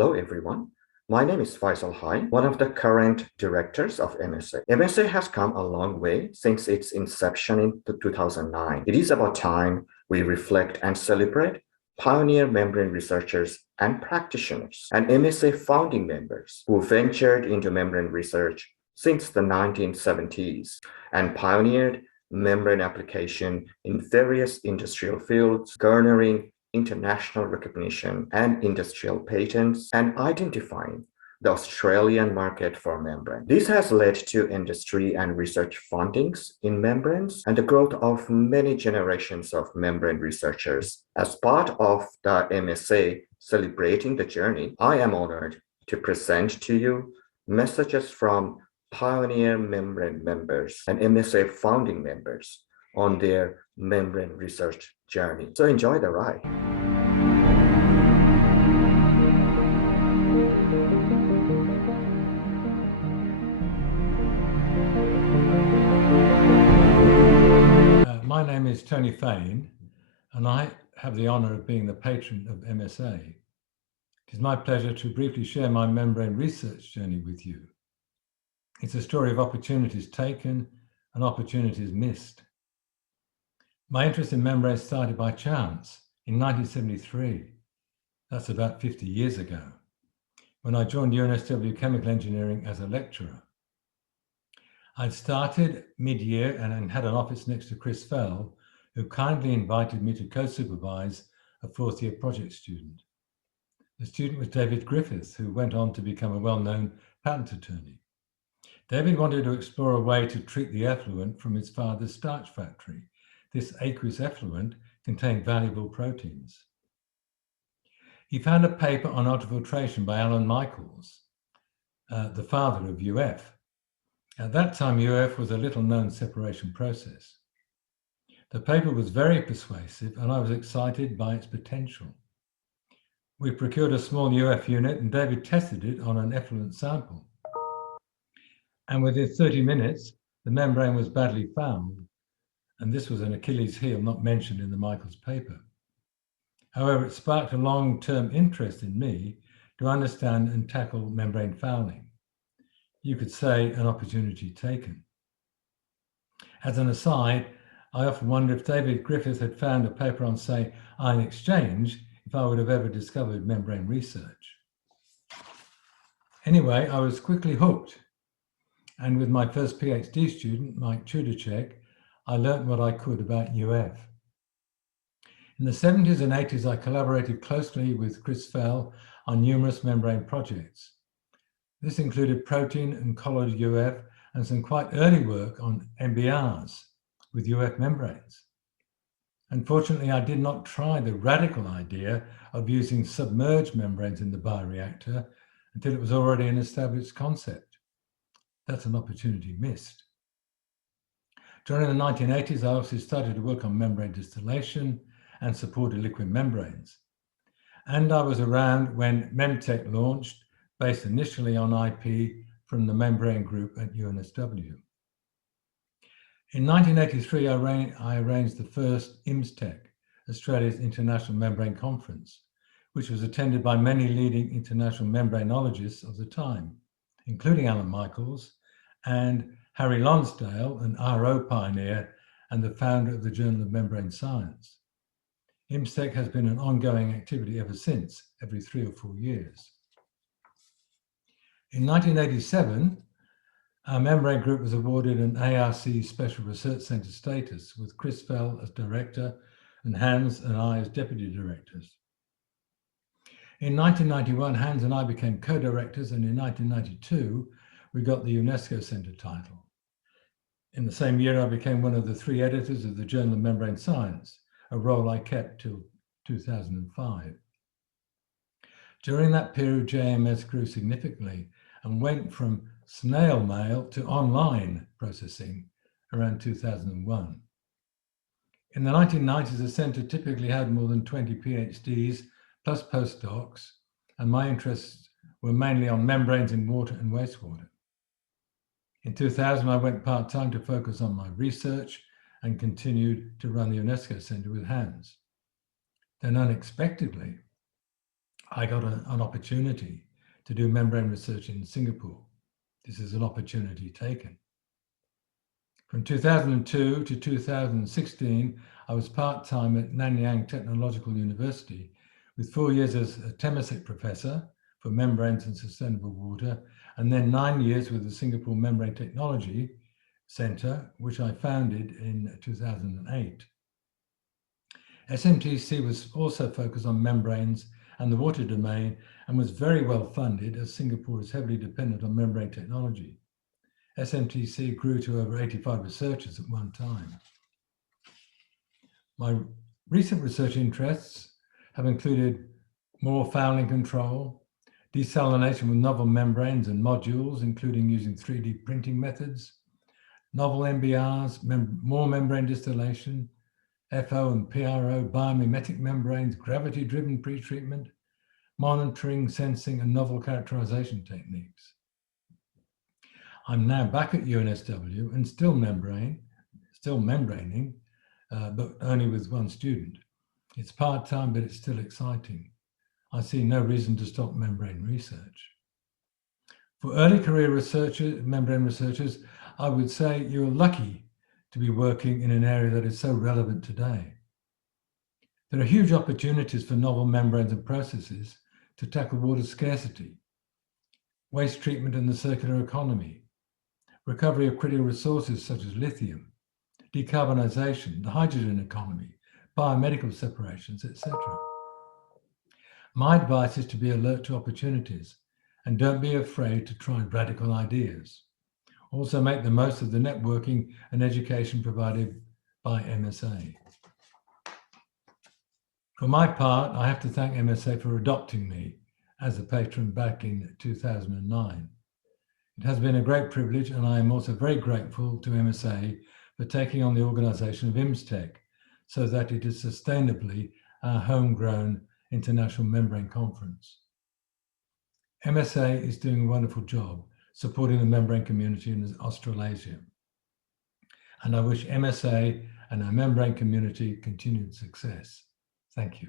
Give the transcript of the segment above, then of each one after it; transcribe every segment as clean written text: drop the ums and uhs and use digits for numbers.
Hello, everyone. My name is Faisal Hai, one of the current directors of MSA. MSA has come a long way since its inception in 2009. It is about time we reflect and celebrate pioneer membrane researchers and practitioners, and MSA founding members who ventured into membrane research since the 1970s and pioneered membrane application in various industrial fields, garnering international recognition and industrial patents, and identifying the Australian market for membrane. This has led to industry and research fundings in membranes and the growth of many generations of membrane researchers. As part of the MSA celebrating the journey, I am honored to present to you messages from pioneer membrane members and MSA founding members on their membrane research journey. So enjoy the ride. My name is Tony Fain, and I have the honour of being the patron of MSA. It is my pleasure to briefly share my membrane research journey with you. It's a story of opportunities taken and opportunities missed. My interest in membranes started by chance in 1973. That's about 50 years ago, when I joined UNSW Chemical Engineering as a lecturer. I'd started mid-year and had an office next to Chris Fell, who kindly invited me to co-supervise a fourth-year project student. The student was David Griffiths, who went on to become a well-known patent attorney. David wanted to explore a way to treat the effluent from his father's starch factory. This aqueous effluent contained valuable proteins. He found a paper on ultrafiltration by Alan Michaels, the father of UF. At that time, UF was a little-known separation process. The paper was very persuasive, and I was excited by its potential. We procured a small UF unit, and David tested it on an effluent sample. And within 30 minutes, the membrane was badly fouled, and this was an Achilles heel not mentioned in the Michaels paper. However, it sparked a long-term interest in me to understand and tackle membrane fouling. You could say an opportunity taken. As an aside, I often wonder if David Griffith had found a paper on, say, ion exchange, if I would have ever discovered membrane research. Anyway, I was quickly hooked. And with my first PhD student, Mike Chudacek, I learnt what I could about UF. In the 70s and 80s, I collaborated closely with Chris Fell on numerous membrane projects. This included protein and colloid UF and some quite early work on MBRs with UF membranes. Unfortunately, I did not try the radical idea of using submerged membranes in the bioreactor until it was already an established concept. That's an opportunity missed. During the 1980s, I also started to work on membrane distillation and supported liquid membranes. And I was around when Memtech launched, based initially on IP from the membrane group at UNSW. In 1983, I arranged the first IMSTEC, Australia's International Membrane Conference, which was attended by many leading international membranologists of the time, including Alan Michaels and Harry Lonsdale, an RO pioneer and the founder of the Journal of Membrane Science. IMSTEC has been an ongoing activity ever since, every 3 or 4 years. In 1987, our membrane group was awarded an ARC Special Research Centre status with Chris Fell as director and Hans and I as deputy directors. In 1991, Hans and I became co-directors, and in 1992, we got the UNESCO Centre title. In the same year, I became one of the 3 editors of the Journal of Membrane Science, a role I kept till 2005. During that period, JMS grew significantly and went from snail mail to online processing around 2001. In the 1990s, the centre typically had more than 20 PhDs plus postdocs, and my interests were mainly on membranes in water and wastewater. In 2000, I went part-time to focus on my research and continued to run the UNESCO Centre with Hans. Then unexpectedly, I got an opportunity to do membrane research in Singapore. This is an opportunity taken. From 2002 to 2016, I was part-time at Nanyang Technological University with 4 years as a Temasek professor for membranes and sustainable water, and then 9 years with the Singapore Membrane Technology Centre, which I founded in 2008. SMTC was also focused on membranes and the water domain and was very well funded as Singapore is heavily dependent on membrane technology. SMTC grew to over 85 researchers at one time. My recent research interests have included more fouling control, desalination with novel membranes and modules, including using 3D printing methods, novel MBRs, more membrane distillation, FO and PRO, biomimetic membranes, gravity-driven pretreatment, monitoring, sensing, and novel characterization techniques. I'm now back at UNSW and still membraning, but only with one student. It's part-time, but it's still exciting. I see no reason to stop membrane research. For early career membrane researchers, I would say you're lucky to be working in an area that is so relevant today. There are huge opportunities for novel membranes and processes to tackle water scarcity, waste treatment and the circular economy, recovery of critical resources such as lithium, decarbonisation, the hydrogen economy, biomedical separations, etc. My advice is to be alert to opportunities and don't be afraid to try radical ideas. Also make the most of the networking and education provided by MSA. For my part, I have to thank MSA for adopting me as a patron back in 2009. It has been a great privilege, and I am also very grateful to MSA for taking on the organisation of IMSTEC so that it is sustainably our homegrown international membrane conference. MSA is doing a wonderful job supporting the membrane community in Australasia. And I wish MSA and our membrane community continued success. Thank you.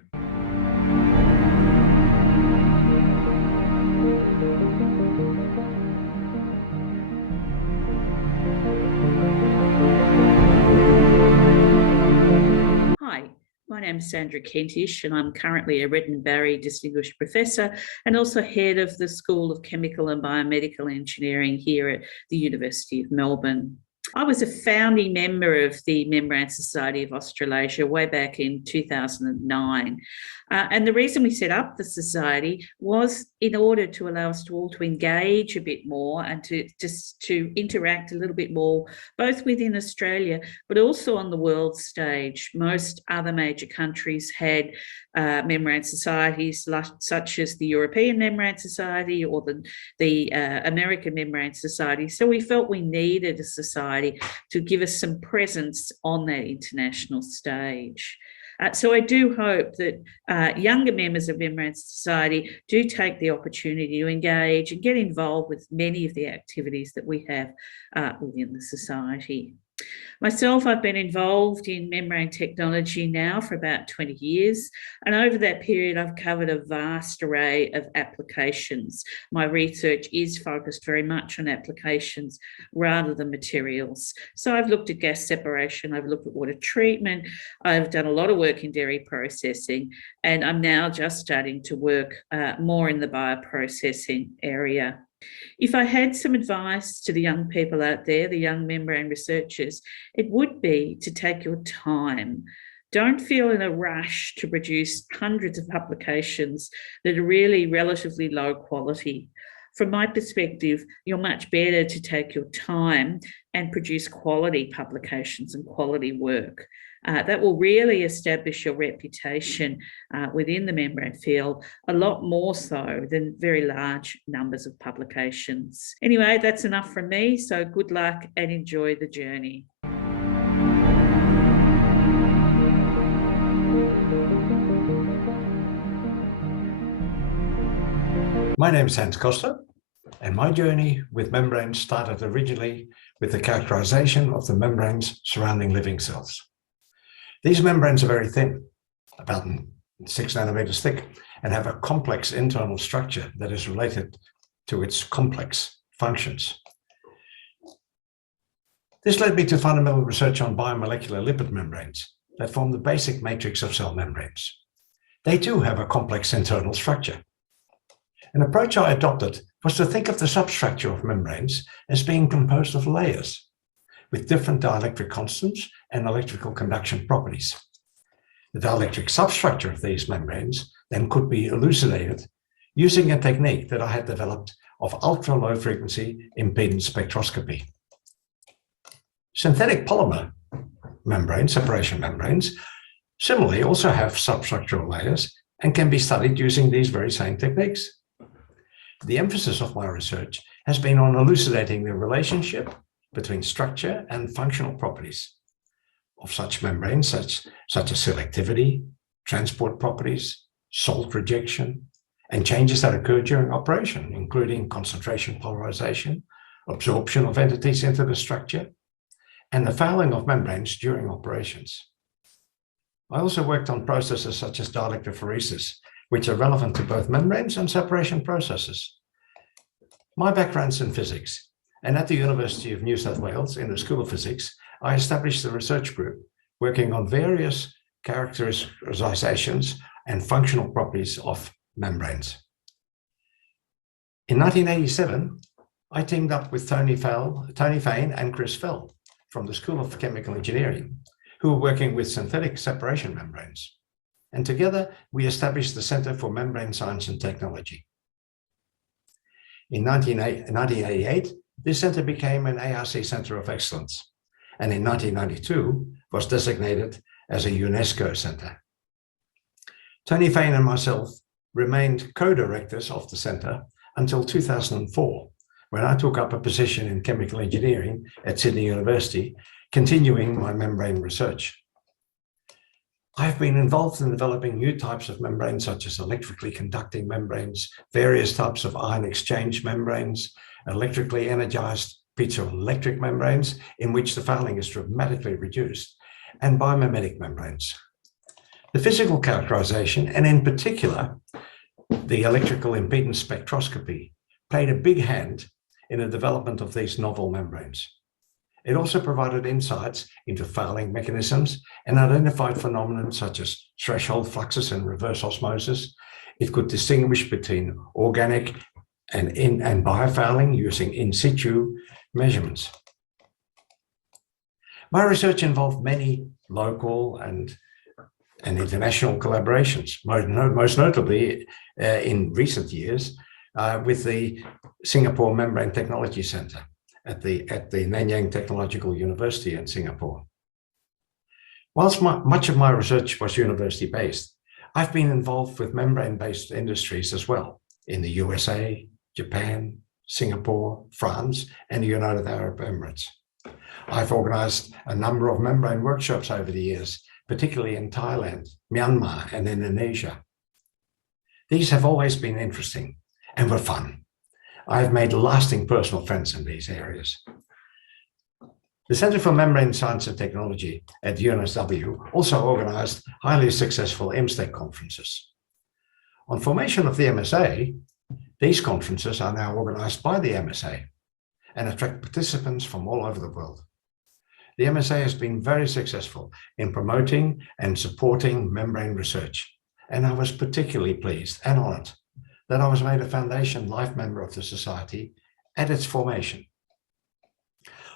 Hi, my name is Sandra Kentish and I'm currently a Redmond Barry Distinguished Professor and also Head of the School of Chemical and Biomedical Engineering here at the University of Melbourne. I was a founding member of the Membrane Society of Australasia way back in 2009. And the reason we set up the society was in order to allow us all to engage a bit more and to interact a little bit more, both within Australia, but also on the world stage. Most other major countries had membrane societies such as the European Membrane Society or the American Membrane Society. So we felt we needed a society to give us some presence on that international stage. So I do hope that younger members of Membrane Society do take the opportunity to engage and get involved with many of the activities that we have within the society. Myself, I've been involved in membrane technology now for about 20 years, and over that period I've covered a vast array of applications. My research is focused very much on applications rather than materials. So I've looked at gas separation, I've looked at water treatment, I've done a lot of work in dairy processing, and I'm now just starting to work more in the bioprocessing area. If I had some advice to the young people out there, the young membrane researchers, it would be to take your time. Don't feel in a rush to produce hundreds of publications that are really relatively low quality. From my perspective, you're much better to take your time and produce quality publications and quality work. That will really establish your reputation within the membrane field, a lot more so than very large numbers of publications. Anyway, that's enough from me, so good luck and enjoy the journey. My name is Hans Koster, and my journey with membranes started originally with the characterization of the membranes surrounding living cells. These membranes are very thin, about 6 nanometers thick, and have a complex internal structure that is related to its complex functions. This led me to fundamental research on biomolecular lipid membranes that form the basic matrix of cell membranes. They too have a complex internal structure. An approach I adopted was to think of the substructure of membranes as being composed of layers with different dielectric constants and electrical conduction properties. The dielectric substructure of these membranes then could be elucidated using a technique that I had developed of ultra-low frequency impedance spectroscopy. Synthetic polymer membranes, separation membranes, similarly also have substructural layers and can be studied using these very same techniques. The emphasis of my research has been on elucidating the relationship between structure and functional properties of such membranes, such as selectivity, transport properties, salt rejection, and changes that occur during operation, including concentration polarization, absorption of entities into the structure, and the fouling of membranes during operations. I also worked on processes such as dielectrophoresis, which are relevant to both membranes and separation processes. My background's in physics, and at the University of New South Wales in the School of Physics, I established a research group working on various characterizations and functional properties of membranes. In 1987, I teamed up with Tony Fain and Chris Fell from the School of Chemical Engineering, who were working with synthetic separation membranes. And together, we established the Center for Membrane Science and Technology. In 1988, this center became an ARC Center of Excellence, and in 1992 was designated as a UNESCO center. Tony Fain and myself remained co-directors of the center until 2004, when I took up a position in chemical engineering at Sydney University, continuing my membrane research. I've been involved in developing new types of membranes, such as electrically conducting membranes, various types of ion exchange membranes, electrically energized piezoelectric membranes, in which the fouling is dramatically reduced, and biomimetic membranes. The physical characterization, and in particular, the electrical impedance spectroscopy, played a big hand in the development of these novel membranes. It also provided insights into fouling mechanisms and identified phenomena such as threshold fluxes and reverse osmosis. It could distinguish between organic and biofouling using in situ measurements. My research involved many local and international collaborations, most notably in recent years with the Singapore Membrane Technology Center at the Nanyang Technological University in Singapore. Whilst much of my research was university-based, I've been involved with membrane-based industries as well in the USA, Japan, Singapore, France, and the United Arab Emirates. I've organized a number of membrane workshops over the years, particularly in Thailand, Myanmar, and Indonesia. These have always been interesting and were fun. I've made lasting personal friends in these areas. The Center for Membrane Science and Technology at UNSW also organized highly successful MSTEC conferences. On formation of the MSA, these conferences are now organized by the MSA and attract participants from all over the world. The MSA has been very successful in promoting and supporting membrane research, and I was particularly pleased and honored that I was made a foundation life member of the Society at its formation.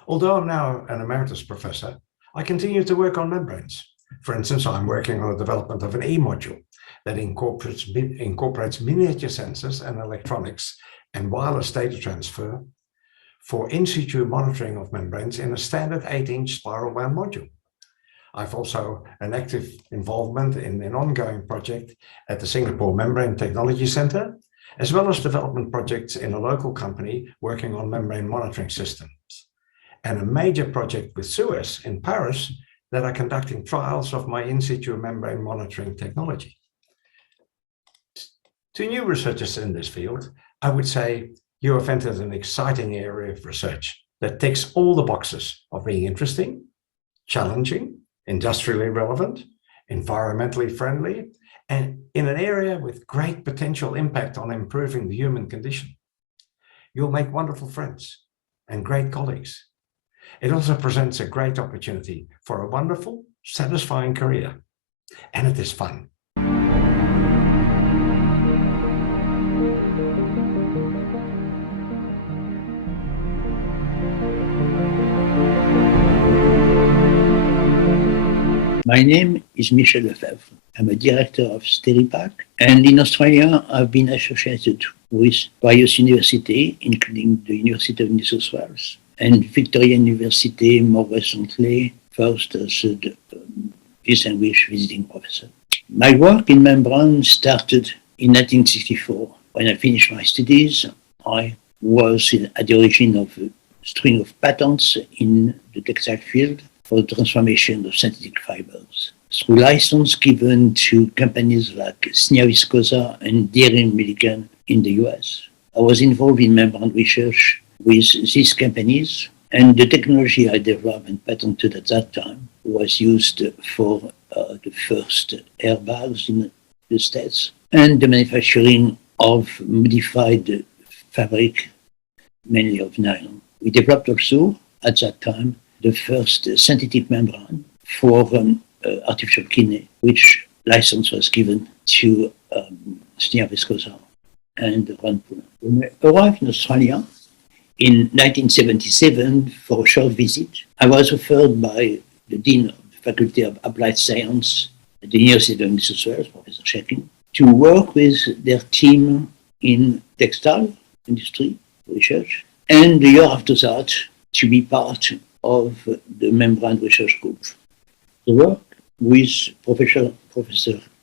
Although I'm now an emeritus professor, I continue to work on membranes. For instance, I'm working on the development of an E-module that incorporates miniature sensors and electronics and wireless data transfer for in situ monitoring of membranes in a standard 8-inch spiral wound module. I've also an active involvement in an ongoing project at the Singapore Membrane Technology Center, as well as development projects in a local company working on membrane monitoring systems, and a major project with Suez in Paris that are conducting trials of my in situ membrane monitoring technology. To new researchers in this field, I would say you have entered an exciting area of research that ticks all the boxes of being interesting, challenging, industrially relevant, environmentally friendly, and in an area with great potential impact on improving the human condition. You'll make wonderful friends and great colleagues. It also presents a great opportunity for a wonderful, satisfying career, and it is fun. My name is Michel Lefebvre. I'm a director of Steripac, and in Australia, I've been associated with various universities, including the University of New South Wales and Victoria University, more recently, first as a distinguished visiting professor. My work in membrane started in 1964. When I finished my studies, I was at the origin of a string of patents in the textile field for the transformation of synthetic fibers through license given to companies like Snia Viscosa and Deere Milligan in the US. I was involved in membrane research with these companies, and the technology I developed and patented at that time was used for the first airbags in the States and the manufacturing of modified fabric, mainly of nylon. We developed also at that time the first synthetic membrane for artificial kidney, which license was given to Snia Viscosa and Ron Poulin. When I arrived in Australia in 1977 for a short visit, I was referred by the Dean of the Faculty of Applied Science at the University of New South Wales, Professor Shekin, to work with their team in textile industry research, and the year after that to be part of the membrane research group. The work with Professor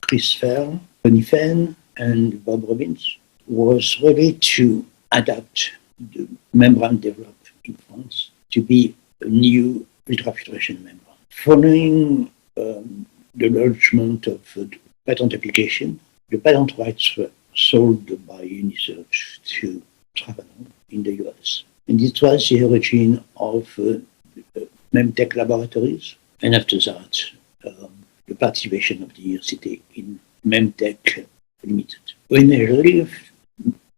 Chris Fair, Tony Fenn, and Bob Robbins was really to adapt the membrane developed in France to be a new ultrafiltration membrane. Following the lodgement of the patent application, the patent rights were sold by Unisearch to Travanon in the US. And it was the origin of Memtech laboratories, and after that, the participation of the university in Memtech Limited. When I left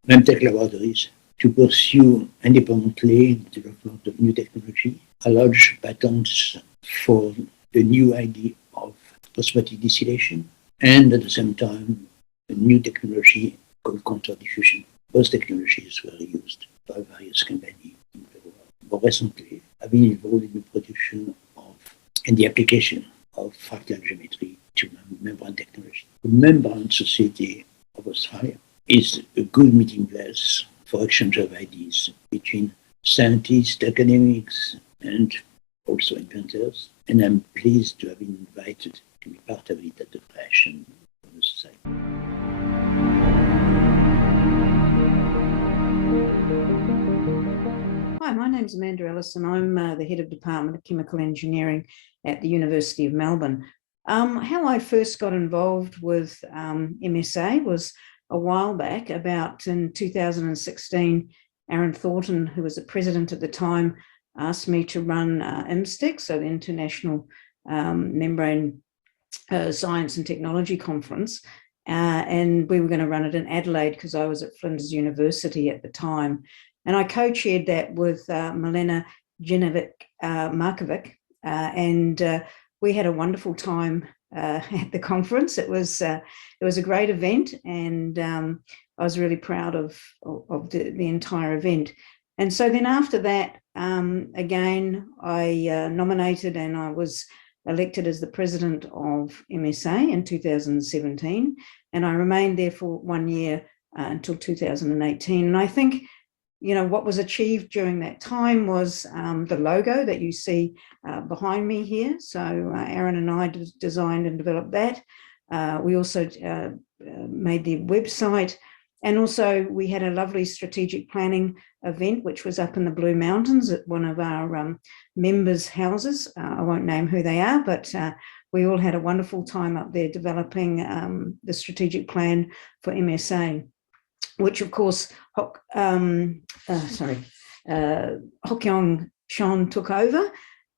Memtech laboratories to pursue independently the development of new technology, I lodged patents for the new idea of osmotic distillation, and at the same time, a new technology called counter-diffusion. Both technologies were used by various companies in the world. More recently, I've been involved in the production of and the application of fractal geometry to membrane technology. The Membrane Society of Australia is a good meeting place for exchange of ideas between scientists, academics, and also inventors. And I'm pleased to have been invited to be part of it at the creation of the society. Hi, my name's Amanda Ellison. I'm the head of Department of Chemical Engineering at the University of Melbourne. How I first got involved with MSA was a while back, about in 2016. Aaron Thornton, who was the president at the time, asked me to run IMSTEC, so the International Membrane Science and Technology Conference. And we were going to run it in Adelaide because I was at Flinders University at the time. And I co-chaired that with Milena Markovic, and we had a wonderful time at the conference. It was a great event, and I was really proud of the entire event. And so then after that, again, I nominated and I was elected as the president of MSA in 2017, and I remained there for 1 year until 2018. And I think, you know, what was achieved during that time was the logo that you see behind me here. So Aaron and I designed and developed that. We also made the website, and also we had a lovely strategic planning event, which was up in the Blue Mountains at one of our members' houses. I won't name who they are, but we all had a wonderful time up there developing the strategic plan for MSA, which of course Hokyong Sean took over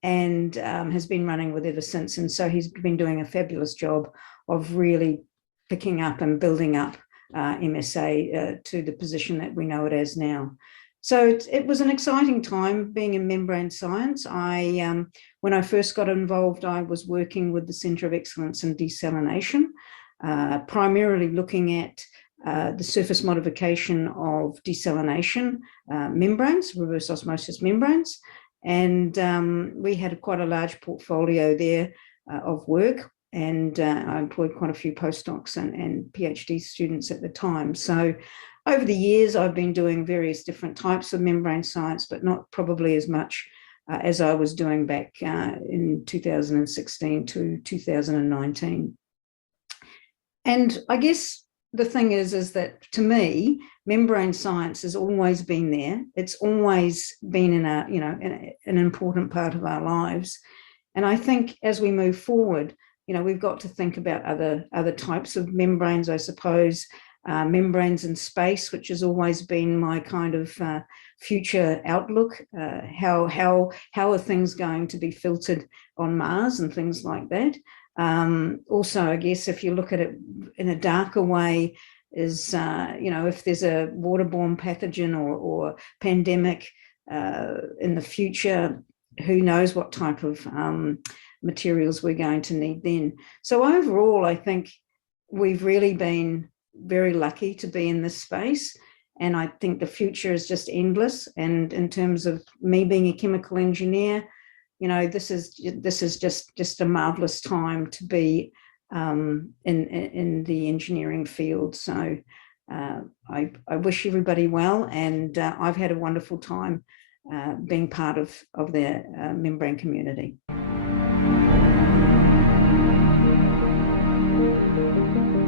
and has been running with ever since. And so he's been doing a fabulous job of really picking up and building up MSA to the position that we know it as now. So it was an exciting time being in membrane science. When I first got involved, I was working with the Centre of Excellence in Desalination, primarily looking at the surface modification of desalination membranes, reverse osmosis membranes. And we had quite a large portfolio there of work. And I employed quite a few postdocs and PhD students at the time. So over the years, I've been doing various different types of membrane science, but not probably as much as I was doing back in 2016 to 2019. And I guess the thing is that to me, membrane science has always been there. It's always been in an important part of our lives. And I think as we move forward, we've got to think about other types of membranes, I suppose. Membranes in space, which has always been my kind of future outlook. How are things going to be filtered on Mars and things like that? Also, I guess if you look at it in a darker way, is if there's a waterborne pathogen or pandemic in the future, who knows what type of materials we're going to need then. So overall, I think we've really been very lucky to be in this space. And I think the future is just endless. And in terms of me being a chemical engineer, this is just a marvelous time to be in the engineering field. So I wish everybody well, and I've had a wonderful time being part of the membrane community.